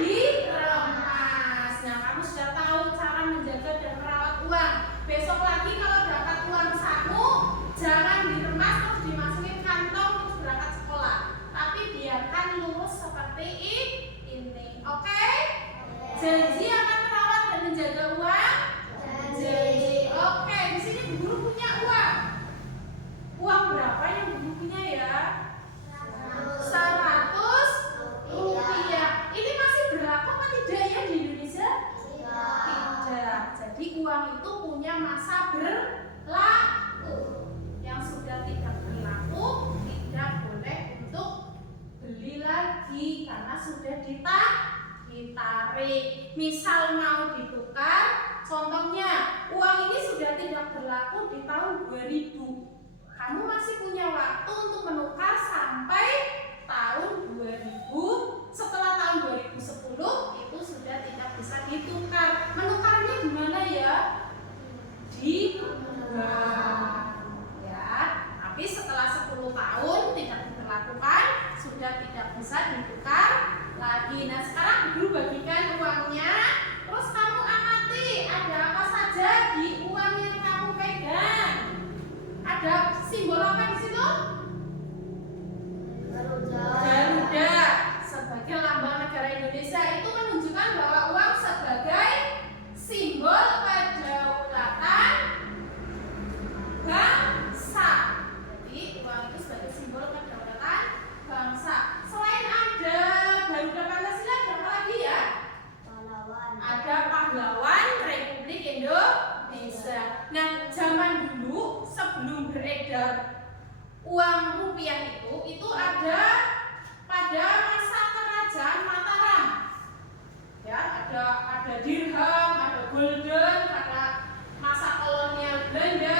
diremas. Nah, kamu sudah tahu cara menjaga dan merawat uang. Besok lagi kalau dapat uang saku, jangan diremas terus dimasukin kantong terus berangkat sekolah. Tapi biarkan lurus seperti ini. Oke? Janji akan merawat dan menjaga uang? Janji. Oke, di sini Bu Guru punya uang. Uang berapa yang Bu Guru punya ya? 100 rupiah. Ini masih berlaku apa tidak ya di Indonesia? Tidak. Jadi uang itu punya masa berlaku. Yang sudah tidak berlaku tidak boleh untuk beli lagi karena sudah ditarik. Misal mau ditukar, contohnya uang ini sudah tidak berlaku di tahun 2000. Kamu masih punya waktu untuk menukar sampai tahun 2000. Setelah tahun 2010 itu sudah tidak bisa ditukar. Menukarnya gimana ya? Di bank ya. Tapi setelah 10 tahun tidak diberlakukan, sudah tidak bisa ditukar lagi. Nah, sekarang Guru bagikan uangnya. Terus kamu amati ada apa saja di uang yang kamu pegang. Ada simbol apa di situ? Garuda sebagai lambang negara Indonesia. Itu menunjukkan bahwa uang sebagai simbol kedaulatan bangsa. Jadi uang itu sebagai simbol kedaulatan bangsa. Selain ada Garuda Pancasila, ada apa lagi ya? Ada pahlawan Republik Indonesia. Nah, zaman dulu sebelum beredar uang rupiah itu ada pada masa kerajaan Mataram. Ya, ada dirham, ada gulden pada masa kolonial Belanda,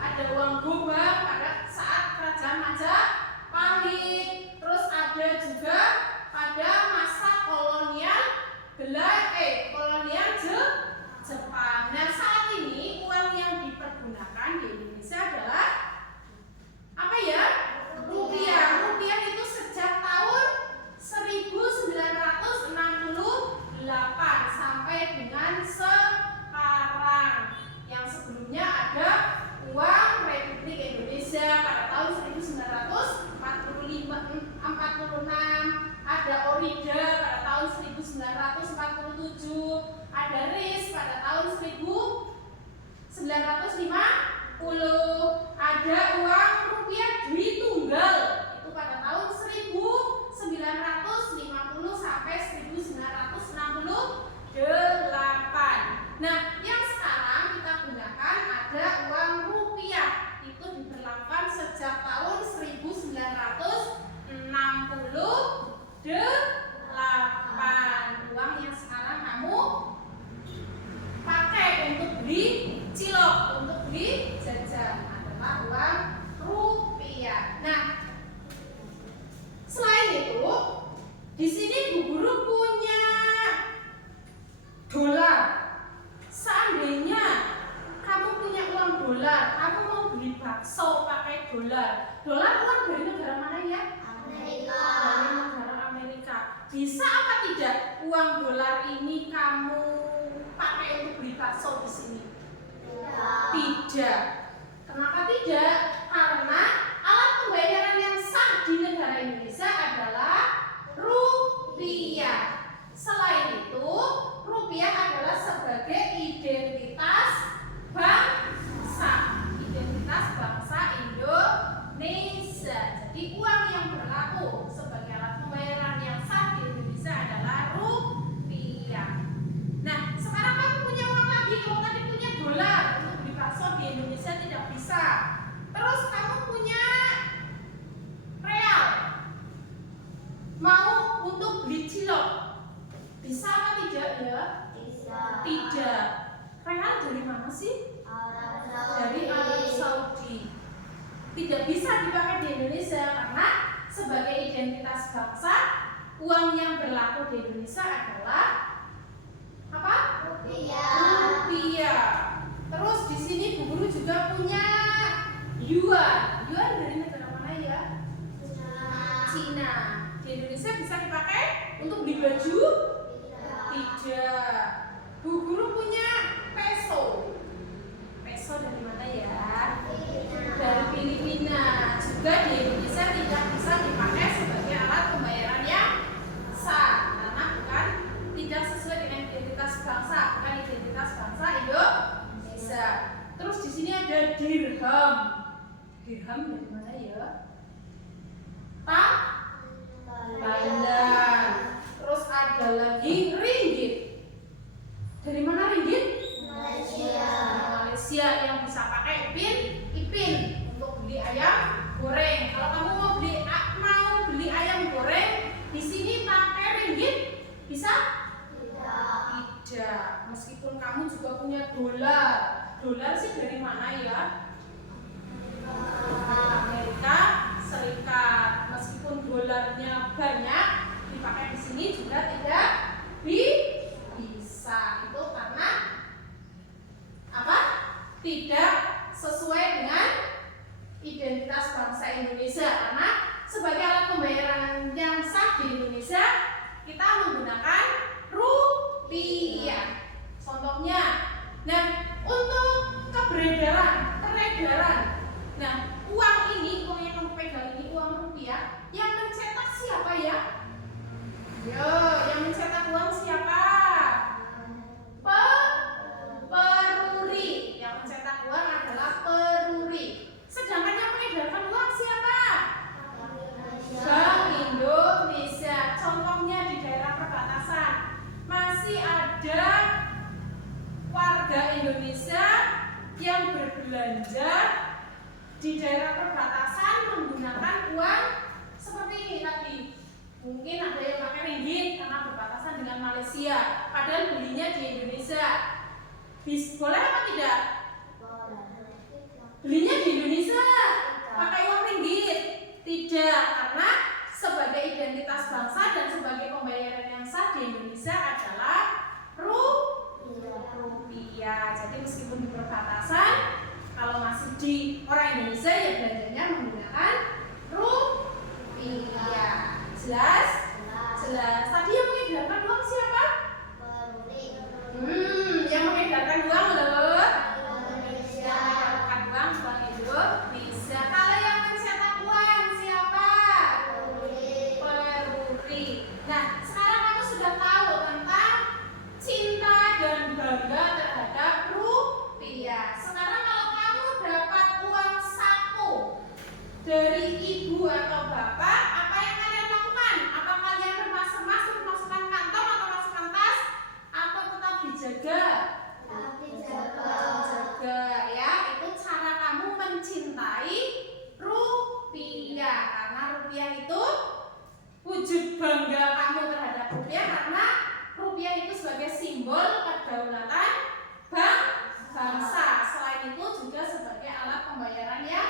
ada uang gobang pada saat kerajaan Majapahit. Terus ada juga pada masa kolonial Jepang. Nah, saat ini uang yang dipergunakan di Indonesia adalah apa ya? Rupiah. Rupiah itu sejak tahun 1968 sampai dengan sekarang. Yang sebelumnya ada uang Republik Indonesia pada tahun 1946, ada Orida pada tahun 1947, ada RIS pada tahun 1950, ada uang rupiah Dwi Tunggal itu pada tahun 1950 sampai 1968. Nah, yang sekarang kita gunakan ada uang rupiah itu diberlakukan sejak tahun 1968. Uang yang sekarang kamu pakai untuk beli cilok, untuk beli jajan adalah uang rupiah. Nah, selain itu, di sini Bu Guru punya dolar. Seandainya kamu punya uang dolar, kamu mau beli bakso pakai dolar. Dolar uang dari negara mana ya? Amerika. Dari negara Amerika. Bisa apa tidak uang dolar ini kamu pakai untuk beli bakso di sini? Tidak. Kenapa tidak? Karena alat pembayaran yang sah di negara Indonesia adalah rupiah. Selain itu, rupiah adalah sebagai identitas bangsa. Identitas bangsa Indonesia. Jadi uang yang berlaku sebagai alat pembayaran yang sah di Indonesia adalah rupiah. Nah, sekarang kamu punya uang lagi. Kalau tadi punya dolar untuk beli bakso di Indonesia tidak bisa. Terus kamu punya real, mau untuk beli cilok, bisa apa tidak ya? Bisa. Tidak. Real dari mana sih? Dari Arab Saudi. Tidak bisa dipakai di Indonesia karena sebagai identitas bangsa, uang yang berlaku di Indonesia adalah apa? Rupiah. Terus di sini Bu Guru juga punya yuan. Yuan dari negara mana ya? Cina. Di Indonesia bisa dipakai untuk beli baju? aja. Meskipun kamu juga punya dolar. Dolar sih dari mana ya? Amerika Serikat. Meskipun dolarnya banyak, dipakai di sini juga tidak bisa. Itu karena apa? Tidak sesuai dengan identitas bangsa Indonesia. Karena sebagai alat pembayaran yang sah di Indonesia, kita menggunakan rupiah. Contohnya, nah untuk peredaran. Nah, uang ini, uang yang kamu pegang ini, uang rupiah, yang mencetak siapa ya? Yo, yang mencetak uang siapa? Peruri. Yang mencetak uang adalah peruri. Sedangkan yang mengedarkan uang siapa? Bank Indonesia. Contohnya di daerah perbatasan masih ada warga Indonesia yang berbelanja di daerah perbatasan menggunakan uang seperti ini tadi. Mungkin ada yang pakai ringgit karena berbatasan dengan Malaysia, padahal belinya di Indonesia. Boleh apa tidak? Belinya di Indonesia pakai uang ringgit? Tidak, karena sebagai identitas bangsa dan sebagai pembayaran yang sah di Indonesia adalah rupiah. Jadi meskipun di perbatasan, kalau masih di orang Indonesia ya belanjanya menggunakan rupiah. Jelas? Jelas. Tadi yang mengedarkan uang siapa? Yang mengedarkan uang loh. Indonesia. Mengedarkan uang Bank Indonesia. Kalau yang mencetak uang siapa? Peruri. Nah, sekarang kamu sudah tahu tentang cinta dan bangga terhadap rupiah. Sekarang kalau kamu dapat uang saku dari ibu atau bapak, apa yang kalian lakukan? Apa kalian remas-remas, masukkan kantong atau masukkan tas, atau tetap dijaga? Dijaga ya. Itu cara kamu mencintai rupiah. Karena rupiah itu wujud bangga kamu terhadap rupiah, karena rupiah itu sebagai simbol kedaulatan bangsa. Selain itu juga sebagai alat pembayaran yang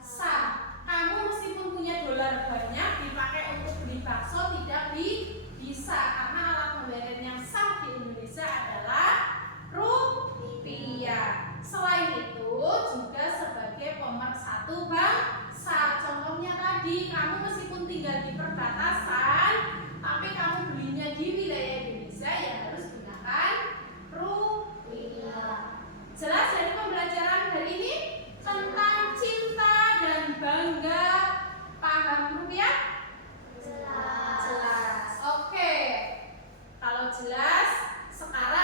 sah. Kamu meskipun punya dolar banyak, dipakai untuk beli bakso tidak bisa, karena alat pembayaran yang sah di Indonesia adalah rupiah. Selain itu juga sebagai pemersatu bangsa. Contohnya tadi, kamu meskipun tinggal di perbatasan, tapi kamu belinya di wilayah Indonesia, ya harus gunakan rupiah. Jelas dari pembelajaran hari ini tentang cinta dan bangga. Paham rupiah? Jelas. Oke. Kalau jelas, sekarang